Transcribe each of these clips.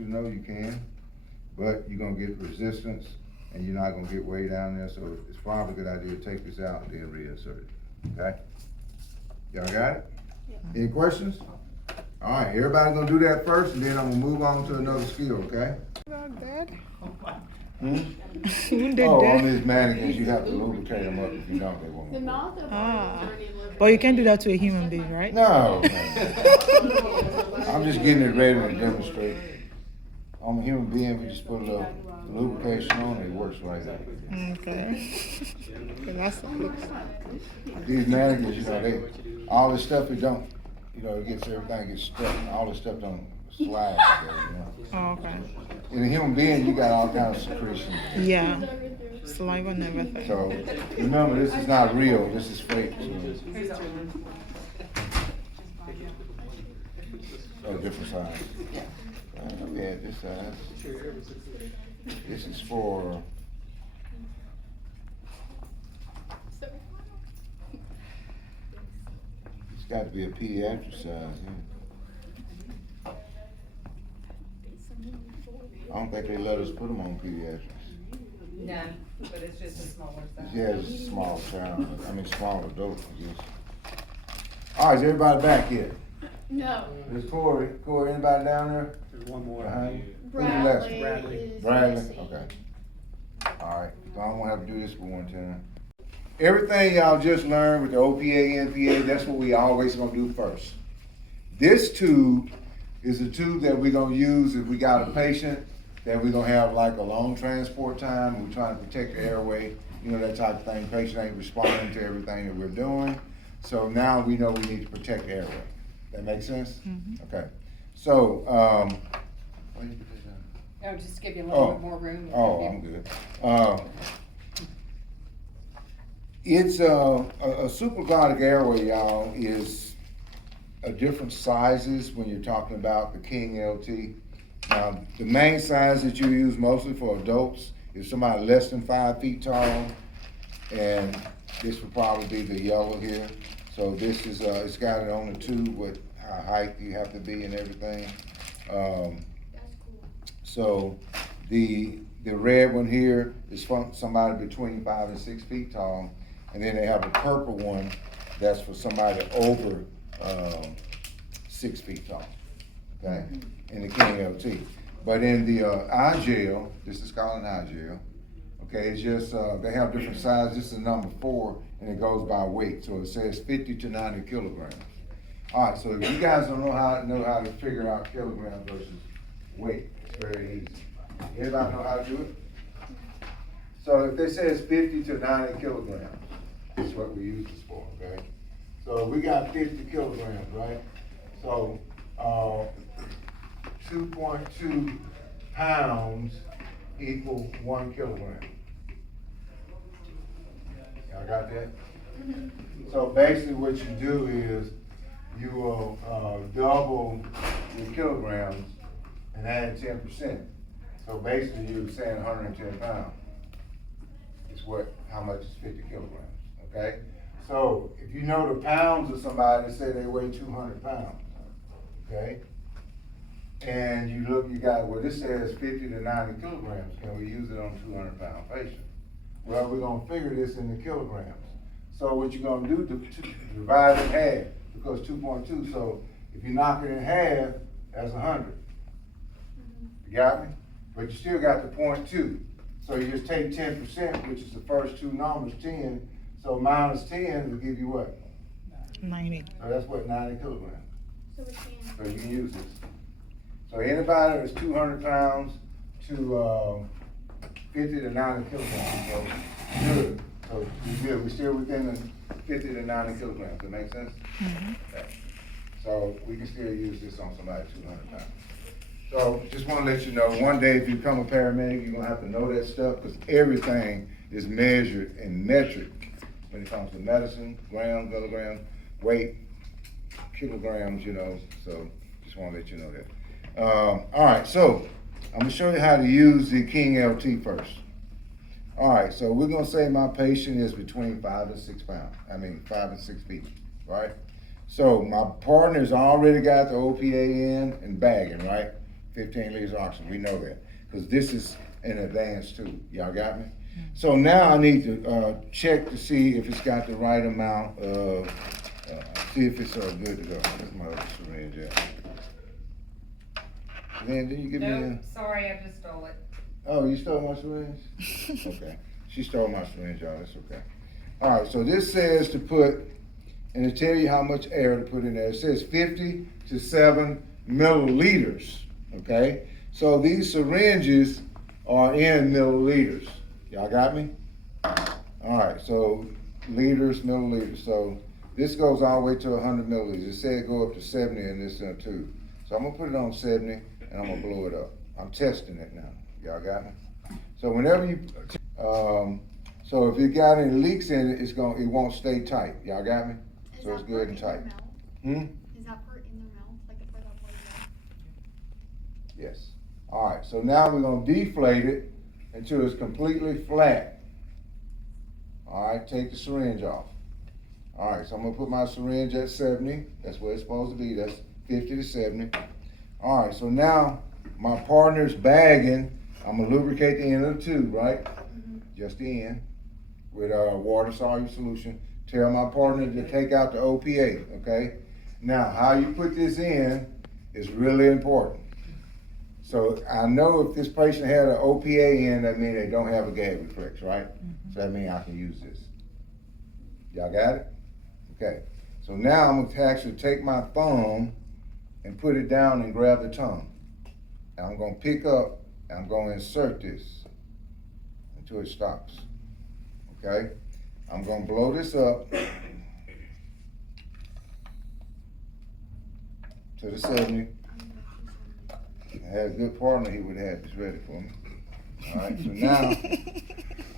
you to know, you can, but you're gonna get resistance and you're not gonna get way down there, so it's probably a good idea to take this out and then reinsert it, okay? Y'all got it? Yeah. Any questions? All right, everybody gonna do that first, and then I'm gonna move on to another skill, okay? Dad. Hmm? You did Oh, on that. these mannequins, you have to lubricate them up. If you don't, they won't. The work. mouth of Ah. But you can't do that to a human being, right? No, I'm just getting it ready to demonstrate. On a human being, we just put a little lubrication on it, it works right out. Okay. That's These mannequins, you know, they, all this stuff, it don't, you know, it gets, everything gets stuck, and all this stuff don't slide together, you know. oh, okay. In a human being, you got all kinds of secretion. Yeah. Saliva and everything. So, remember, this is not real, this is fake. So. Oh, different size. Yeah, this size. This is for, it's got to be a pediatric size, yeah. I don't think they let us put them on pediatrics. No, but it's just a smaller size. Yeah, it's a small child, I mean, small adult, I guess. All right, is everybody back yet? No. There's Corey, anybody down there? There's one more. Behind you? Bradley. Bradley. is Bradley, missing. okay. All right, so I'm gonna have to do this for one time. Everything y'all just learned with the OPA, NPA, that's what we always gonna do first. This tube is a tube that we're gonna use if we got a patient that we're gonna have like a long transport time, we're trying to protect the airway, you know, that type of thing. Patient ain't responding to everything that we're doing. So now we know we need to protect the airway. That make sense? Mhm. Okay. So, why you put that down? Oh, just to give you a little bit more room. Oh, I'm good. It's a supraglottic airway, y'all, is a different sizes when you're talking about the King LT. The main size that you use mostly for adults is somebody less than 5 feet tall, and this would probably be the yellow here. So this is, it's got it on the tube with how height you have to be and everything. So the red one here is from somebody between 5 and 6 feet tall, and then they have a purple one that's for somebody over 6 feet tall, okay, in the King LT. But in the eye gel, this is called an eye gel, okay, it's just, they have different sizes. This is number 4, and it goes by weight, so it says 50 to 90 kilograms. All right, so if you guys don't know how to figure out kilograms versus weight, it's very easy. Anybody know how to do it? So if it says 50 to 90 kilograms, that's what we use this for, okay? So we got 50 kilograms, right? So 2.2 pounds equal 1 kilogram. Y'all got that? So basically what you do is you will double your kilograms and add 10%. So basically you're saying 110 pounds is how much is 50 kilograms, okay? So if you know the pounds of somebody, say they weigh 200 pounds, okay? And you look, well, this says 50 to 90 kilograms. Can we use it on a 200-pound patient? Well, we're gonna figure this in the kilograms. So what you're gonna do, divide it in half, because 2.2, so if you knock it in half, that's 100. You got me? But you still got the 0.2. So you just take 10%, which is the first two numbers, 10. So minus 10 will give you what? 90. So that's what, 90 kilograms. So we can. So you can use this. So anybody that's 200 pounds to 50 to 90 kilograms, so good. So we're good. We're still within the 50 to 90 kilograms. That make sense? Mm-hmm. Okay. So we can still use this on somebody 200 pounds. So just want to let you know, one day if you become a paramedic, you're going to have to know that stuff, because everything is measured in metric when it comes to medicine, grams, milligrams, weight, kilograms, you know, so just want to let you know that. All right, so I'm going to show you how to use the King LT first. All right, so we're going to say my patient is between 5 and 6 pounds. 5 and 6 feet, right? So my partner's already got the OPA in and bagging, right? 15 liters of oxygen, we know that. Cause this is in advance too, y'all got me? So now I need to, check to see if it's got the right amount of, see if it's, good to go. Where's my other syringe at? Then, did you give me Nope, sorry, I just stole it. Oh, you stole my syringe? Okay, she stole my syringe, y'all, that's okay. All right, so this says to put, and it tell you how much air to put in there. It says 50 to 7 milliliters, okay? So these syringes are in milliliters. Y'all got me? All right, so liters, milliliters. So this goes all the way to 100 milliliters. It said go up to 70 in this tube. So I'm gonna put it on 70 and I'm gonna blow it up. I'm testing it now. Y'all got me? So whenever you, so if it got any leaks in it, it won't stay tight. Y'all got me? Is So it's that good part and in their tight. mouth? Hmm? Is that part in their mouth? Like the part that blows out? Yes. All right, so now we're gonna deflate it until it's completely flat. All right, take the syringe off. All right, so I'm gonna put my syringe at 70. That's where it's supposed to be. That's 50 to 70. All right, so now my partner's bagging. I'm gonna lubricate the end of the tube, right? Just the end with a water soluble solution. Tell my partner to take out the OPA, okay? Now, how you put this in is really important. So I know if this patient had an OPA in, that means they don't have a gag reflex, right? So that means I can use this. Y'all got it? Okay. So now I'm gonna actually take my thumb and put it down and grab the tongue. And I'm gonna pick up and I'm gonna insert this until it stops. Okay? I'm gonna blow this up to the 70. I had a good partner, he would have had this ready for me. All right, so now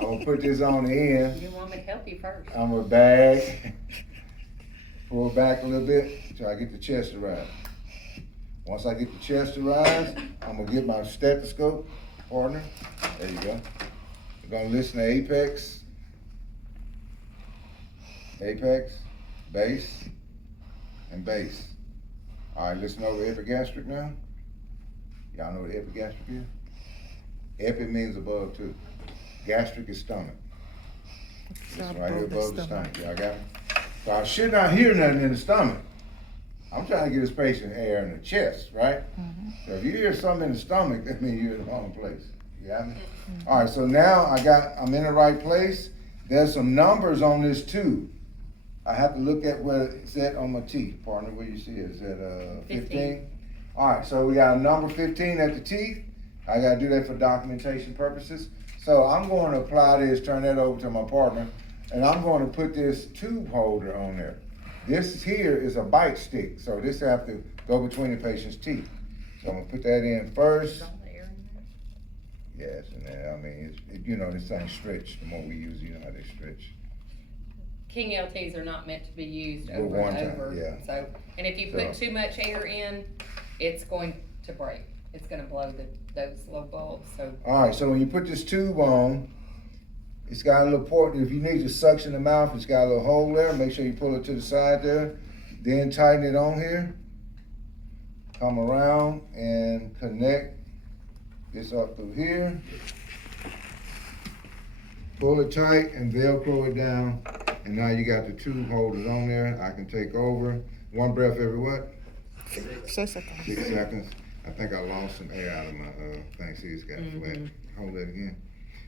I'm gonna put this on the end. You want me to help you first? I'm gonna bag, pull back a little bit until I get the chest to rise. Once I get the chest to rise, I'm gonna get my stethoscope, partner. There you go. We're gonna listen to apex, base, and base. All right, listen over epigastric now. Y'all know what epigastric is? Epi means above too. Gastric is stomach. It's right here above the stomach. Y'all got me? So I should not hear nothing in the stomach. I'm trying to get this patient air in the chest, right? So if you hear something in the stomach, that means you're in the wrong place. You got me? All right, so now I'm in the right place. There's some numbers on this tube. I have to look at where it's at on my teeth, partner. Where you see it? Is that 15? All right, so we got a number 15 at the teeth. I gotta do that for documentation purposes. So I'm going to apply this, turn that over to my partner, and I'm going to put this tube holder on there. This here is a bite stick, so this have to go between the patient's teeth. So I'm gonna put that in first. Is all the air in there? Yes, and then, I mean, you know, this thing stretch. The more we use it, you know how they stretch. King LTs are not meant to be used But over one and time, over. yeah. So, and if you put too much air in, it's going to break. It's gonna blow those little bulbs, so. All right, so when you put this tube on, it's got a little port. If you need to suction the mouth, it's got a little hole there. Make sure you pull it to the side there. Then tighten it on here. Come around and connect this up through here. Pull it tight and Velcro it down. And now you got the tube holders on there. I can take over. One breath every what? 6 seconds. 6 seconds. I think I lost some air out of my thing. See, it's got flat. Hold that again.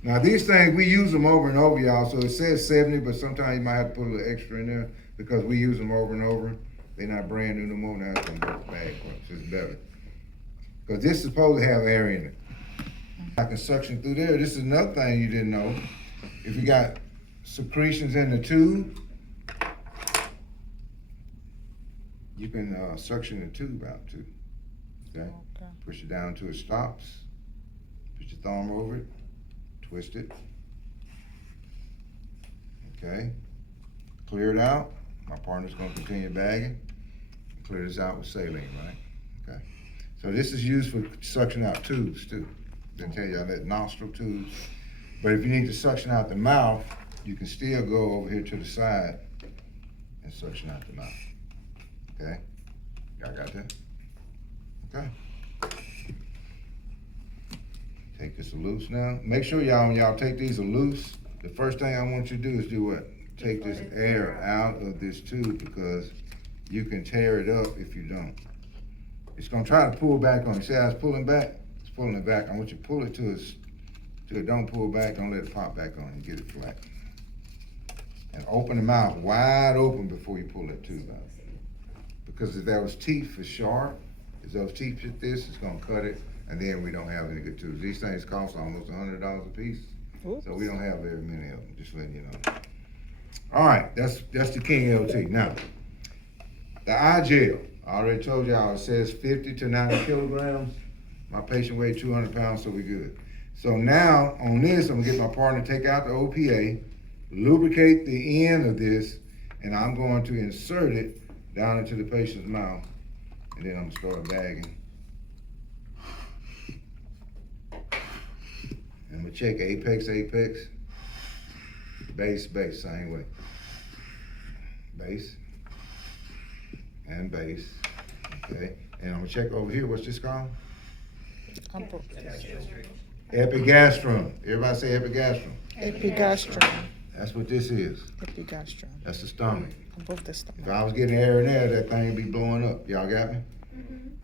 Now these things, we use them over and over, y'all. So it says 70, but sometimes you might have to put a little extra in there because we use them over and over. They're not brand new no more. Now it's gonna go bad for us. It's better. Because this is supposed to have air in it. I can suction through there. This is another thing you didn't know. If you got secretions in the tube, you can suction the tube out too. Okay? Push it down till it stops. Put your thumb over it. Twist it. Okay. Clear it out. My partner's gonna continue bagging. Clear this out with saline, right? Okay. So this is used for suction out tubes too. They tell y'all that nostril tubes. But if you need to suction out the mouth, you can still go over here to the side and suction out the mouth. Okay? Y'all got that? Okay. It's loose now. Make sure when y'all take these loose, the first thing I want you to do is do what? Take this air out of this tube because you can tear it up if you don't. It's gonna try to pull back on you. See how it's pulling back? It's pulling it back. I want you to pull it till it don't pull back. Don't let it pop back on you. Get it flat. And open the mouth wide open before you pull that tube out. Because if those teeth are sharp, if those teeth fit this, it's gonna cut it, and then we don't have any good tubes. These things cost almost $100 a piece. Oops. So we don't have very many of them, just letting you know. All right, that's the King LT. Now, the eye gel. I already told y'all it says 50 to 90 kilograms. My patient weighed 200 pounds, so we good. So now, on this, I'm gonna get my partner to take out the OPA, lubricate the end of this, and I'm going to insert it down into the patient's mouth, and then I'm gonna start bagging. I'm gonna check apex, base, same way. Base, and base, okay? And I'm gonna check over here, what's this called? Epigastrum. Everybody say epigastrum. Epigastrum. That's what this is. Epigastrum. That's the stomach. Above the If stomach. I was getting air in there, that thing would be blowing up. Y'all got me?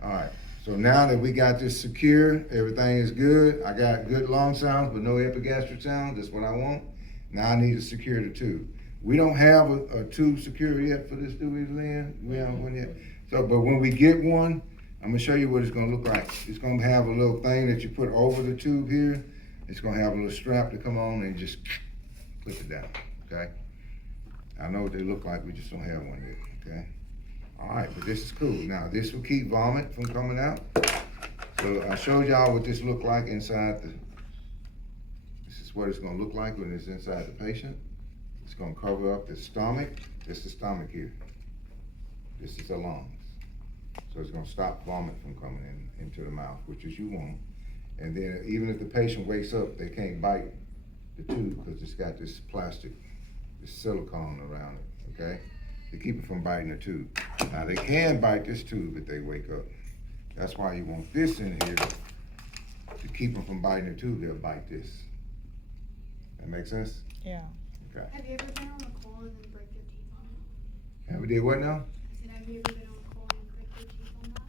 All right. So now that we got this secure, everything is good. I got good lung sounds, but no epigastric sounds. That's what I want. Now I need to secure the tube. We don't have a tube secure yet for this, do we, Lynn? We haven't one yet. So, but when we get one, I'm gonna show you what it's gonna look like. It's gonna have a little thing that you put over the tube here. It's gonna have a little strap to come on and just clip it down, okay? I know what they look like, we just don't have one yet, okay? All right, but this is cool. Now, this will keep vomit from coming out. So I showed y'all what this looked like inside this is what it's gonna look like when it's inside the patient. It's gonna cover up the stomach. This is the stomach here. This is the lungs. So it's gonna stop vomit from coming into the mouth, which is you want. And then even if the patient wakes up, they can't bite the tube because it's got this plastic, this silicone around it, okay? To keep it from biting the tube. Now they can bite this tube if they wake up. That's why you want this in here to keep them from biting the tube. They'll bite this. That make sense? Yeah. Okay. Have you ever been on a call and then break your teeth on it? And we did what now? I said, have you ever been on a call and break your teeth on that?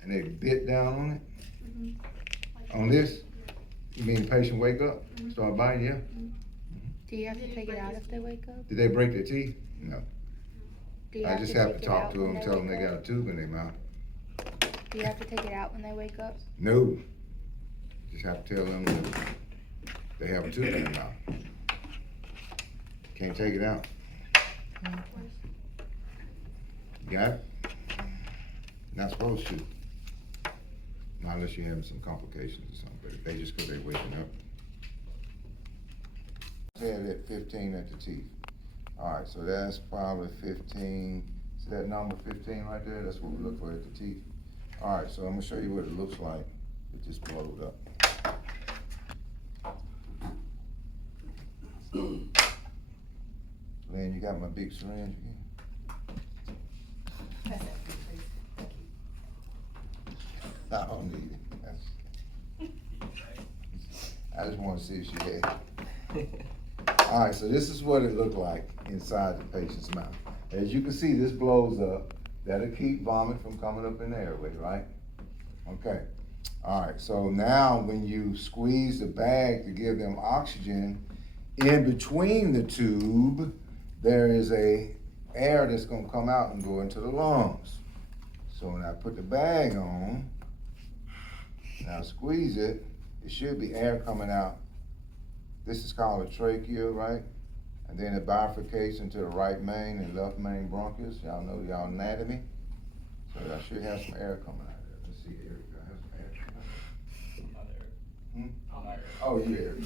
And they bit down on it? Like, On this? yeah. You mean the patient wake up, start biting? Yeah. Do you have to take it out if they wake up? Did they break their teeth? No. Do you I just have to take it talk out to when them, tell them wake they got a up? tube in their mouth. Do you have to take it out when they wake up? No. Just have to tell them that they have a tube in their mouth. Can't take it out. Got it? Not supposed to. Not unless you're having some complications or something, but if they just because they're waking up. Had it at 15 at the teeth. All right, so that's probably 15. See that number 15 right there? That's what we look for at the teeth. All right, so I'm gonna show you what it looks like with this blowed up. Lynn, you got my big syringe again? I don't need it. I just wanna see if she had it. All right, so this is what it looked like inside the patient's mouth. As you can see, this blows up. That'll keep vomit from coming up in the airway, right? Okay. All right, so now when you squeeze the bag to give them oxygen, in between the tube, there is a air that's gonna come out and go into the lungs. So when I put the bag on, now squeeze it, it should be air coming out. This is called a trachea, right? And then it bifurcates into the right main and left main bronchus. Y'all know y'all anatomy. So I should have some air coming out of there. Let's see here. Do I have some air? Oh, you air. You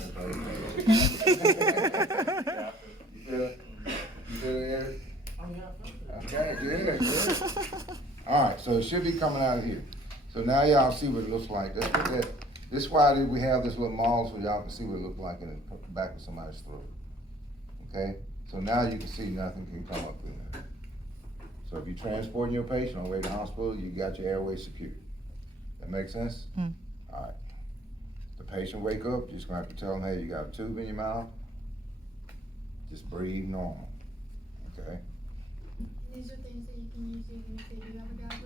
feel it? You feel the air? Okay, good. All right, so it should be coming out of here. So now y'all see what it looks like. That's what that. This is why we have this little mall so y'all can see what it looks like in the back of somebody's throat. Okay? So now you can see nothing can come up in there. So if you're transporting your patient on the way to the hospital, you got your airway secured. That make sense? Mm. All right. The patient wake up, you're just gonna have to tell them, hey, you got a tube in your mouth, just breathe normal, okay? These are things that you can use even if they do have a gastro.